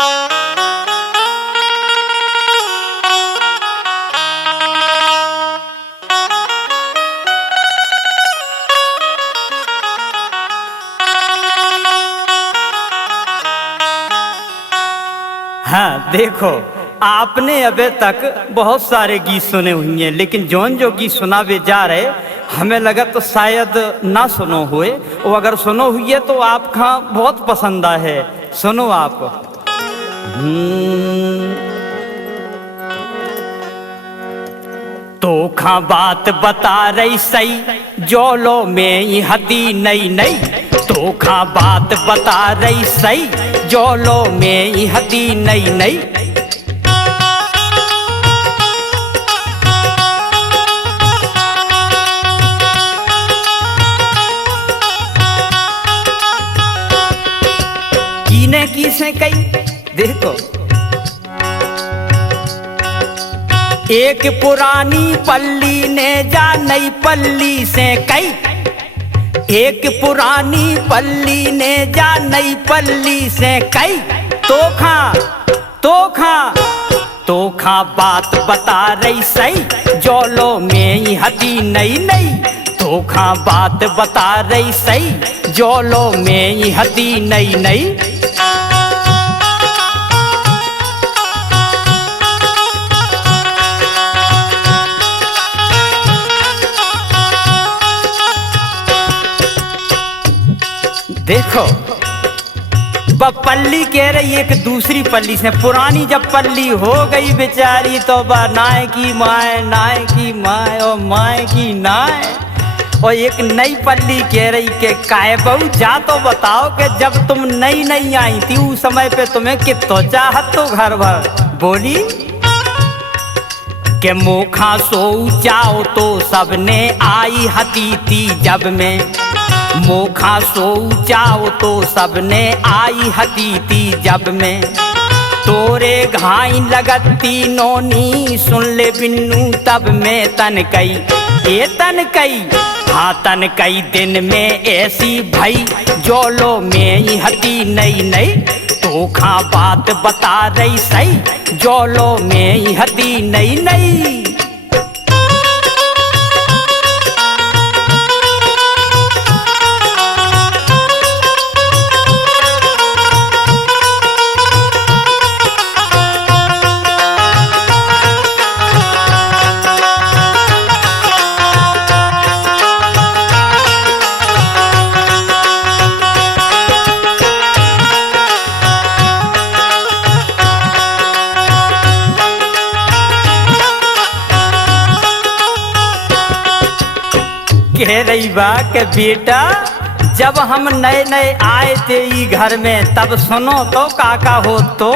हाँ देखो, आपने अभी तक बहुत सारे गीत सुने हुए हैं, लेकिन जौन जो गीत सुनावे जा रहे हमें लगा तो शायद ना सुनो हुए, और अगर सुनो हुई है तो आपका बहुत पसंद है। सुनो आप। तो खा बात बता रही सही जोलो में ही हती नई नई, तो खा बात बता रही सही जोलो में ही हती नई नई। कीने की से कई देखो, एक पुरानी पल्ली ने जा नई पल्ली से कई, एक पुरानी पल्ली ने जा नई पल्ली से कई। तो खा बात बता रही सही जोलो में ही हती नई नई, तो खा बात बता रही सही जोलो में ही हती नई नई। देखो पल्ली कह रही एक दूसरी पल्ली से, पुरानी जब पल्ली हो गई बेचारी तो नाय की माए, नाय की माए और माए की नाय। और एक नई पल्ली कह रही के काहे बहू जा तो बताओ कि जब तुम नई नई आई थी उस समय पे तुम्हें कितो चाहत तो घर भर। बोली के मोखा सो जाओ तो सबने आई हती थी जब में, मोखा सो जाओ तो सबने आई हती थी जब में। तोरे घाई लगती नोनी सुन ले बिन्नू तब में तन कई, ए तन कई हाँ तन कई दिन में ऐसी भई जोलो में ही हती नई नई। तो खा बात बता रही सही जोलो में ही हती नई नई। कह रही बा के बेटा जब हम नए नए आए थे ई घर में तब सुनो तो काका हो तो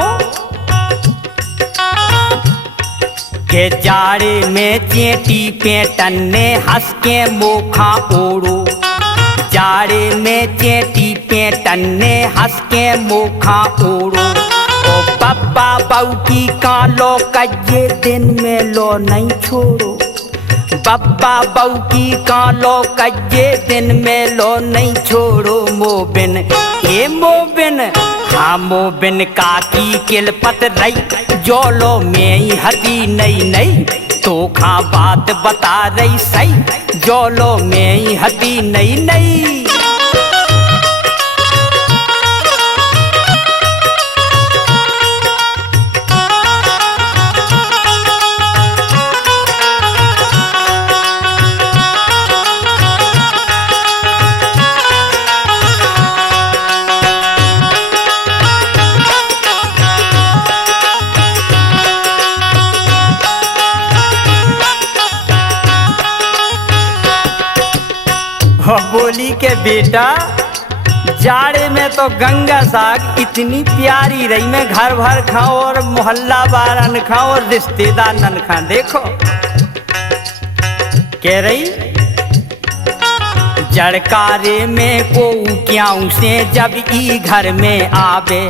के जाड़े में चेटी पेटन ने हंस के मोखा ओढ़ो, जाड़े में चेटी पेटन ने हंस के मोखा ओढ़ो। ओ पप्पा बहू की कालो कज्जे दिन में लो नहीं छोड़ो, पप्पा बहू की कालो कज्जे दिन में लो नहीं छोड़ो। मोबिन ये मोबिन हाँ मोबिन काकी किलपत रही जोलो में ही हती नई नई। तो खा बात बता रही सही जोलो में ही हती नई नई। बोली के बेटा जाड़े में तो गंगा साग इतनी प्यारी रही, मैं घर भर खाऊं और मोहल्ला बारन खाऊं और रिश्तेदार नन खा। देखो कह रही जड़कारे में को क्याऊ से जब ई घर में आवे,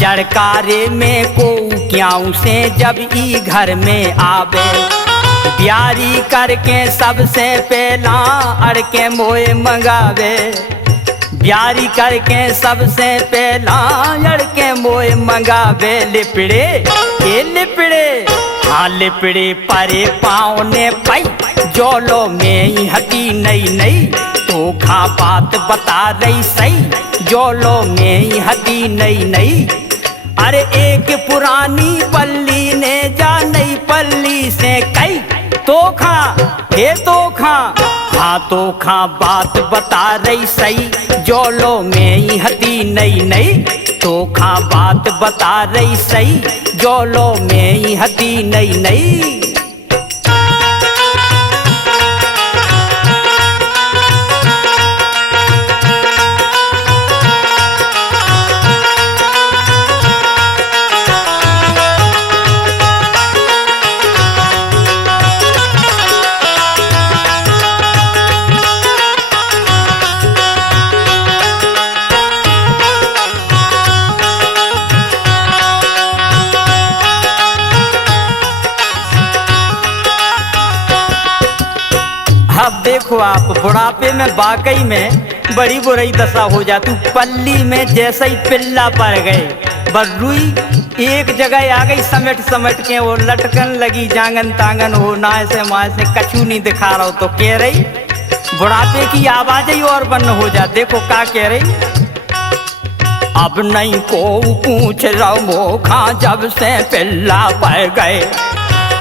जड़कारे में को क्याऊ से जब ई घर में आवे। प्यारी करके सबसे पहला अड़के मोए मंगावे, ब्यारी करके सबसे पहला लड़के मोए मंगावे लिपड़े, ये लिपड़े हाँ लिपड़े परे पाँव ने पाई, जोलो में ही हती नई नई, तो खा बात बता रही सही, जोलो में ही हती नई नई। अरे एक पुरानी पल्ली ने जा नई पल्ली से कई, तो खा हे तो खा हाँ तो खा बात बता रही सही, जोलो में ही हती नई नई, तो खा बात बता रही सही, जोलो में ही हती नई नई। अब देखो आप बुढ़ापे में वाकई में बड़ी बुरी दशा हो जाती। पल्ली में जैसे ही पिल्ला पड़ गए, बर्रुई एक जगह आ गई समेट समेट के, वो लटकन लगी जांगन तांगन हो ना ऐसे माँ से कछू नहीं दिखा रहा हो, तो कह रही बुढ़ापे की आवाज ही और बंद हो जा। देखो क्या कह रही, अब नहीं को पूछ रहो मोखा जब से पिल्ला पड़ गए,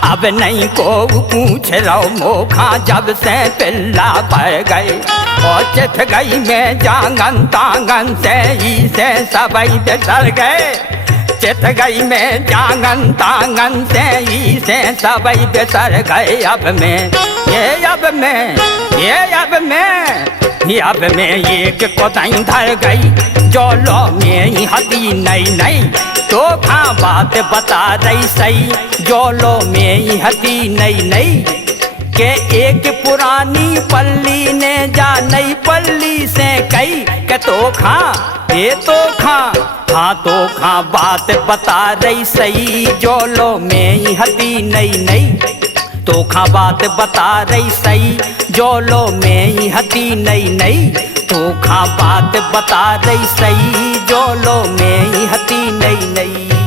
अब नहीं को पूछ रहो मोखा जब से पिल्ला पड़ गए, और चिथ गई में जांगन तांगन से ही से सबई बिसर गए, चिथ गई में जांगन तांगन से ही से सबई बिसर गए। अब में ये अब में ये अब में एक कोताई धर गई, जोलो में ही हती नई नई, तो खा बात बता रही सही, जोलो में ही हती नई नई। के एक पुरानी पल्ली ने जा नई पल्ली से कही, के तो खा ये तो खा हाँ तो खा बात बता रही सही, जोलो में ही हती नई नई, तो खा बात बता रही सही, जोलो में ही हती नई नई, तो खा बात बता रही सही, जोलो में ही हती नई नई।